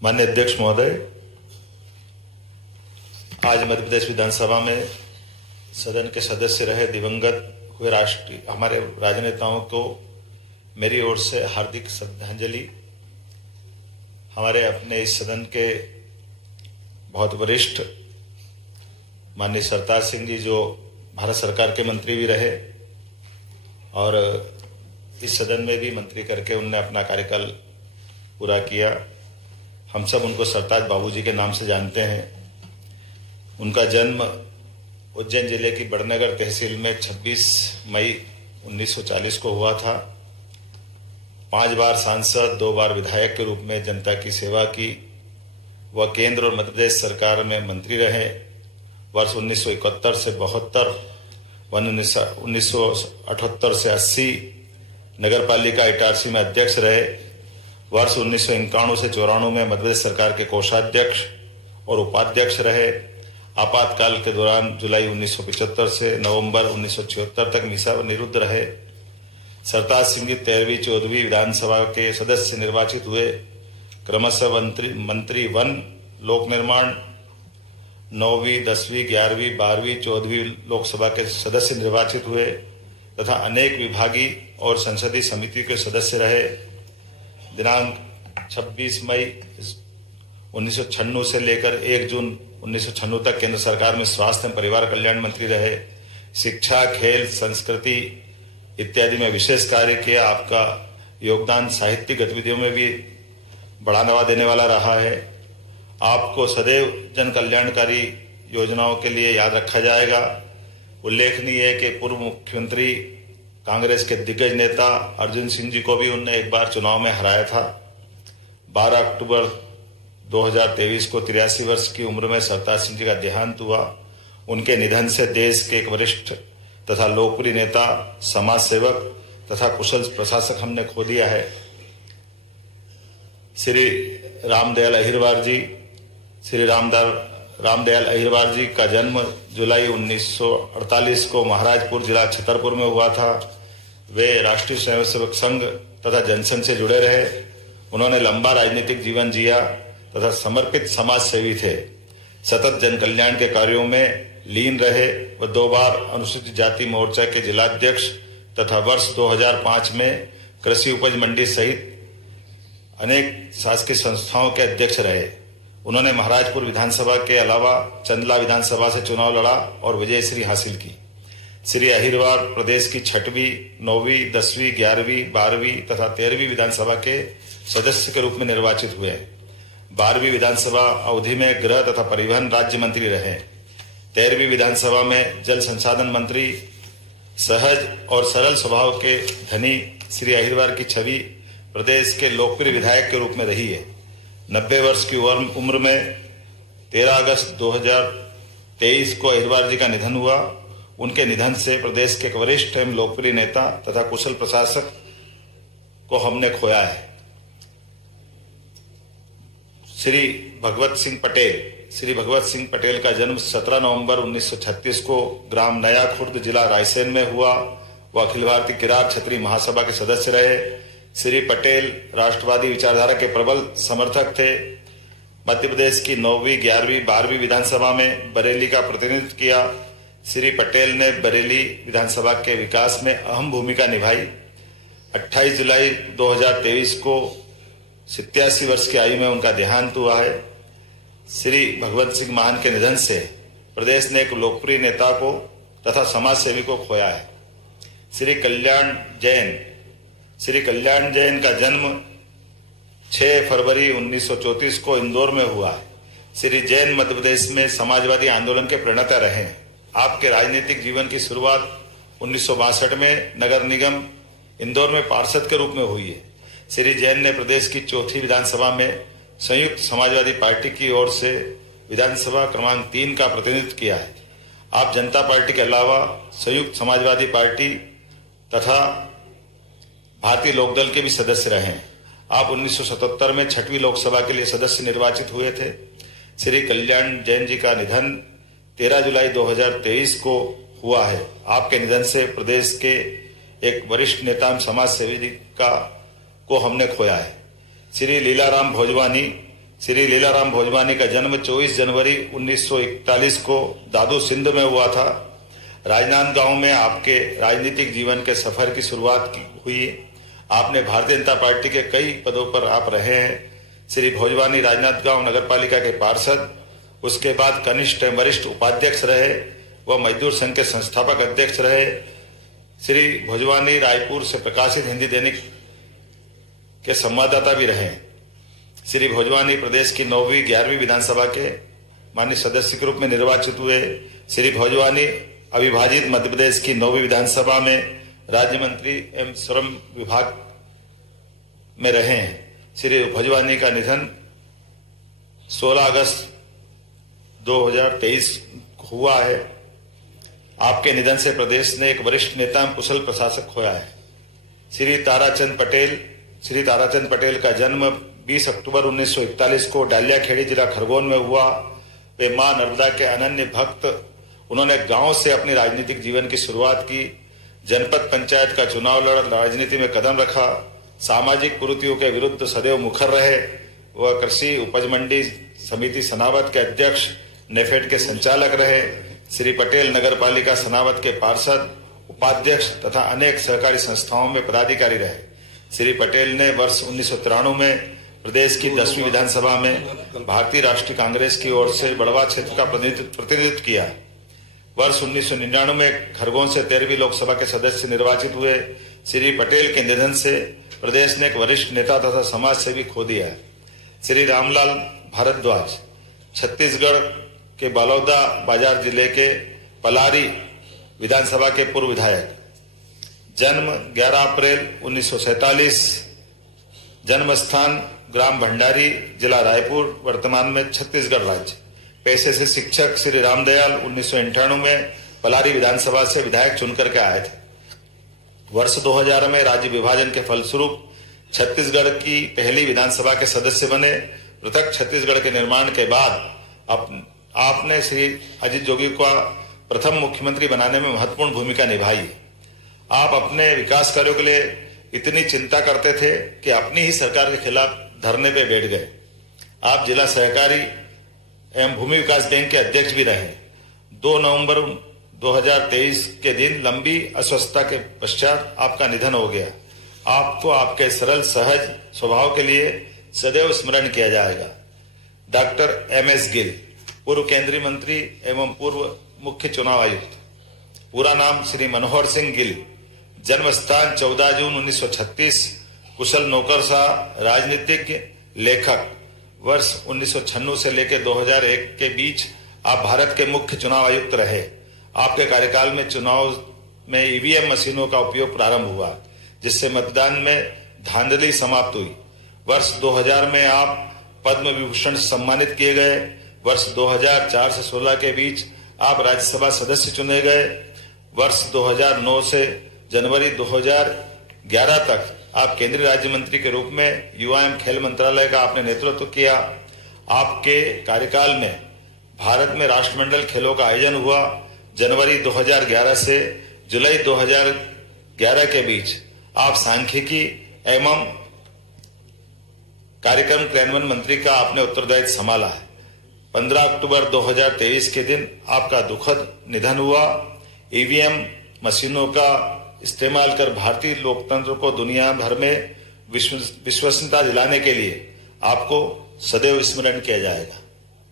माननीय अध्यक्ष महोदय, आज मध्य प्रदेश विधानसभा में सदन के सदस्य रहे दिवंगत हुए राष्ट्रीय हमारे राजनेताओं को मेरी ओर से हार्दिक श्रद्धांजलि। हमारे अपने इस सदन के बहुत वरिष्ठ माननीय सरताज सिंह जी, जो भारत सरकार के मंत्री भी रहे और इस सदन में भी मंत्री करके उनने अपना कार्यकाल पूरा किया। हम सब उनको सरताज बाबूजी के नाम से जानते हैं। उनका जन्म उज्जैन जिले की बड़नगर तहसील में 26 मई 1940 को हुआ था। 5 बार सांसद, 2 बार विधायक के रूप में जनता की सेवा की। वह केंद्र और मध्य प्रदेश सरकार में मंत्री रहे। वर्ष 1971 से 72, 1978 से 80 नगर पालिका इटारसी में अध्यक्ष रहे। वर्ष 1991 से 94 में मध्य प्रदेश सरकार के कोषाध्यक्ष और उपाध्यक्ष रहे। आपातकाल के दौरान जुलाई 1975 से नवंबर 1976 तक मीसा निरुद्ध रहे। सरताज सिंह जी 13वीं 14वीं विधानसभा के सदस्य निर्वाचित हुए। क्रमशः मंत्री वन, लोक निर्माण, 9वीं, 10वीं, 11वीं, 12वीं, 14वीं लोकसभा के सदस्य निर्वाचित हुए तथा अनेक विभागीय और संसदीय समिति के सदस्य रहे। दिनांक 26 मई 1996 से लेकर 1 जून 1996 तक केंद्र सरकार में स्वास्थ्य एवं परिवार कल्याण मंत्री रहे। शिक्षा, खेल, संस्कृति इत्यादि में विशेष कार्य किया। आपका योगदान साहित्यिक गतिविधियों में भी बढ़ावा देने वाला रहा है। आपको सदैव जन कल्याणकारी योजनाओं के लिए याद रखा जाएगा। उल्लेखनीय है कि पूर्व मुख्यमंत्री कांग्रेस के दिग्गज नेता अर्जुन सिंह जी को भी उनने एक बार चुनाव में हराया था। 12 अक्टूबर 2023 को 83 वर्ष की उम्र में सरताज सिंह जी का देहांत हुआ। उनके निधन से देश के एक वरिष्ठ तथा लोकप्रिय नेता, समाज सेवक तथा कुशल प्रशासक हमने खो दिया है। श्री रामदयाल अहिरवार जी का जन्म जुलाई 1948 को महाराजपुर जिला छतरपुर में हुआ था। वे राष्ट्रीय स्वयंसेवक संघ तथा जनसंघ से जुड़े रहे। उन्होंने लंबा राजनीतिक जीवन जिया तथा समर्पित समाज सेवी थे। सतत जन कल्याण के कार्यों में लीन रहे। वह 2 बार अनुसूचित जाति मोर्चा के जिलाध्यक्ष तथा वर्ष 2005 में कृषि उपज मंडी सहित अनेक शासकीय संस्थाओं के अध्यक्ष रहे। उन्होंने महाराजपुर विधानसभा के अलावा चंदला विधानसभा से चुनाव लड़ा और विजयश्री हासिल की। श्री अहिरवार प्रदेश की 6वीं, 9वीं, 10वीं, 11वीं, 12वीं तथा 13वीं विधानसभा के सदस्य के रूप में निर्वाचित हुए। 12वीं विधानसभा अवधि में गृह तथा परिवहन राज्य मंत्री रहे। 13वीं विधानसभा में जल संसाधन मंत्री। सहज और सरल स्वभाव के धनी श्री अहिरवार की छवि प्रदेश के लोकप्रिय विधायक के रूप में रही है। 90 वर्ष की उम्र में 13 अगस्त 2023 को अहिरवार जी का निधन हुआ। उनके निधन से प्रदेश के एक वरिष्ठ एवं लोकप्रिय नेता तथा कुशल प्रशासक को हमने खोया है। श्री भगवत सिंह पटेल का जन्म 17 नवंबर 1936 को ग्राम नया खुर्द, जिला रायसेन में हुआ। वह अखिल भारतीय किरार क्षत्रिय महासभा के सदस्य रहे। श्री पटेल राष्ट्रवादी विचारधारा के प्रबल समर्थक थे। मध्य प्रदेश की 9वीं, 11वीं, 12वीं विधानसभा में बरेली का प्रतिनिधित्व किया। श्री पटेल ने बरेली विधानसभा के विकास में अहम भूमिका निभाई। 28 जुलाई 2023 को 87 वर्ष की आयु में उनका देहांत हुआ है। श्री भगवत सिंह मान के निधन से प्रदेश ने एक लोकप्रिय नेता को तथा समाज सेवी को खोया है। श्री कल्याण जैन का जन्म 6 फरवरी 1934 को इंदौर में हुआ। श्री जैन मध्य प्रदेश में समाजवादी आंदोलन के प्रणेता रहे। आपके राजनीतिक जीवन की शुरुआत 1962 में नगर निगम इंदौर में पार्षद के रूप में हुई है। श्री जैन ने प्रदेश की 4थी विधानसभा में संयुक्त समाजवादी पार्टी की ओर से विधानसभा क्रमांक 3 का प्रतिनिधित्व किया है। आप जनता पार्टी के अलावा संयुक्त समाजवादी पार्टी तथा भारतीय लोकदल के भी सदस्य रहे। आप 1977 में 6वीं लोकसभा के लिए सदस्य निर्वाचित हुए थे। श्री कल्याण जैन जी का निधन 13 जुलाई 2023 को हुआ है। आपके निधन से प्रदेश के एक वरिष्ठ नेता समाज सेवी को हमने खोया है। श्री लीलाराम भोजवानी श्री लीलाराम भोजवानी का जन्म 24 जनवरी 1941 को दादू सिंध में हुआ था। राजनांदगांव में आपके राजनीतिक जीवन के सफर की शुरुआत हुई। आपने भारतीय जनता पार्टी के कई पदों पर आप रहे हैं। श्री भोजवानी राजनांदगांव नगर पालिका के पार्षद, उसके बाद कनिष्ठ वरिष्ठ उपाध्यक्ष रहे व मजदूर संघ के संस्थापक अध्यक्ष रहे। श्री भोजवानी रायपुर से प्रकाशित हिंदी दैनिक के संवाददाता भी रहे। श्री भोजवानी प्रदेश की 9वीं 11वीं विधानसभा के माननीय सदस्य के रूप में निर्वाचित हुए। श्री भोजवानी अविभाजित मध्य प्रदेश की 9वीं विधानसभा में राज्य मंत्री एवं श्रम विभाग में रहे हैं। श्री भोजवानी का निधन 16 अगस्त 2023 हुआ है। आपके निधन से प्रदेश ने एक वरिष्ठ नेता एवं कुशल प्रशासक खोया है। श्री ताराचंद पटेल का जन्म 20 अक्टूबर 1941 को डालियाखेड़ी जिला खरगोन में हुआ। वे मां नर्मदा के अनन्य भक्त। उन्होंने गांव से अपनी राजनीतिक जीवन की शुरुआत की। जनपद पंचायत का चुनाव लड़ राजनीति में कदम रखा। सामाजिक कुरीतियों के विरुद्ध सदैव मुखर रहे। वह कृषि उपज मंडी समिति सनावद के अध्यक्ष, नेफेड के संचालक रहे। श्री पटेल नगर पालिका सनावद के पार्षद, उपाध्यक्ष तथा अनेक सहकारी संस्थाओं में पदाधिकारी रहे। श्री पटेल ने वर्ष 1993 में प्रदेश की 10वीं विधानसभा में भारतीय राष्ट्रीय कांग्रेस की ओर से बड़वा क्षेत्र का प्रतिनिधित्व किया। वर्ष 1999 में खरगोन से 13वीं लोकसभा के सदस्य निर्वाचित हुए। श्री पटेल के निधन से प्रदेश ने एक वरिष्ठ नेता तथा समाज सेवी खो दिया है। श्री रामलाल भारद्वाज छत्तीसगढ़ के बलौदा बाजार जिले के पलारी विधानसभा के पूर्व विधायक। जन्म 11 अप्रैल 1947। जन्म स्थान ग्राम भंडारी, जिला रायपुर, वर्तमान में छत्तीसगढ़ राज्य। पेशे से शिक्षक। श्री रामदयाल 1998 में पलारी विधानसभा से विधायक चुनकर के आए थे। वर्ष 2000 में राज्य विभाजन के फलस्वरूप छत्तीसगढ़ की पहली विधानसभा के सदस्य बने। पृथक छत्तीसगढ़ के निर्माण के बाद आपने श्री अजीत जोगी को प्रथम मुख्यमंत्री बनाने में महत्वपूर्ण भूमिका निभाई। आप अपने विकास कार्यों के लिए इतनी चिंता करते थे कि अपनी ही सरकार के खिलाफ धरने पे बैठ गए। आप जिला सहकारी एवं भूमि विकास बैंक के अध्यक्ष भी रहे। 2 नवंबर 2023 के दिन लंबी अस्वस्थता के पश्चात आपका निधन हो गया। आपको आपके सरल सहज स्वभाव के लिए सदैव स्मरण किया जाएगा। डॉक्टर MS गिल, पूर्व केंद्रीय मंत्री एवं पूर्व मुख्य चुनाव आयुक्त। पूरा नाम श्री मनोहर सिंह गिल। जन्म स्थान 14 जून 1936। कुशल नौकरशाह, राजनीतिज्ञ, लेखक। वर्ष 1996 से लेकर 2001 के बीच आप भारत के मुख्य चुनाव आयुक्त रहे। आपके कार्यकाल में चुनाव में EVM मशीनों का उपयोग प्रारंभ हुआ, जिससे मतदान में धांधली समाप्त हुई। वर्ष 2000 में आप पद्म विभूषण से सम्मानित किए गए। वर्ष 2004 से 16 के बीच आप राज्यसभा सदस्य चुने गए। वर्ष 2009 से जनवरी 2011 तक आप केंद्रीय राज्य मंत्री के रूप में युवा एवं खेल मंत्रालय का आपने नेतृत्व किया। आपके कार्यकाल में भारत में राष्ट्रमंडल खेलों का आयोजन हुआ। जनवरी 2011 से जुलाई 2011 के बीच आप सांख्यिकी एवं कार्यक्रम क्रियान्वयन मंत्री का आपने उत्तरदायित्व संभाला है। 15 अक्टूबर 2023 के दिन आपका दुखद निधन हुआ। EVM मशीनों का इस्तेमाल कर भारतीय लोकतंत्र को दुनिया भर में विश्वसनीयता दिलाने के लिए आपको सदैव स्मरण किया जाएगा।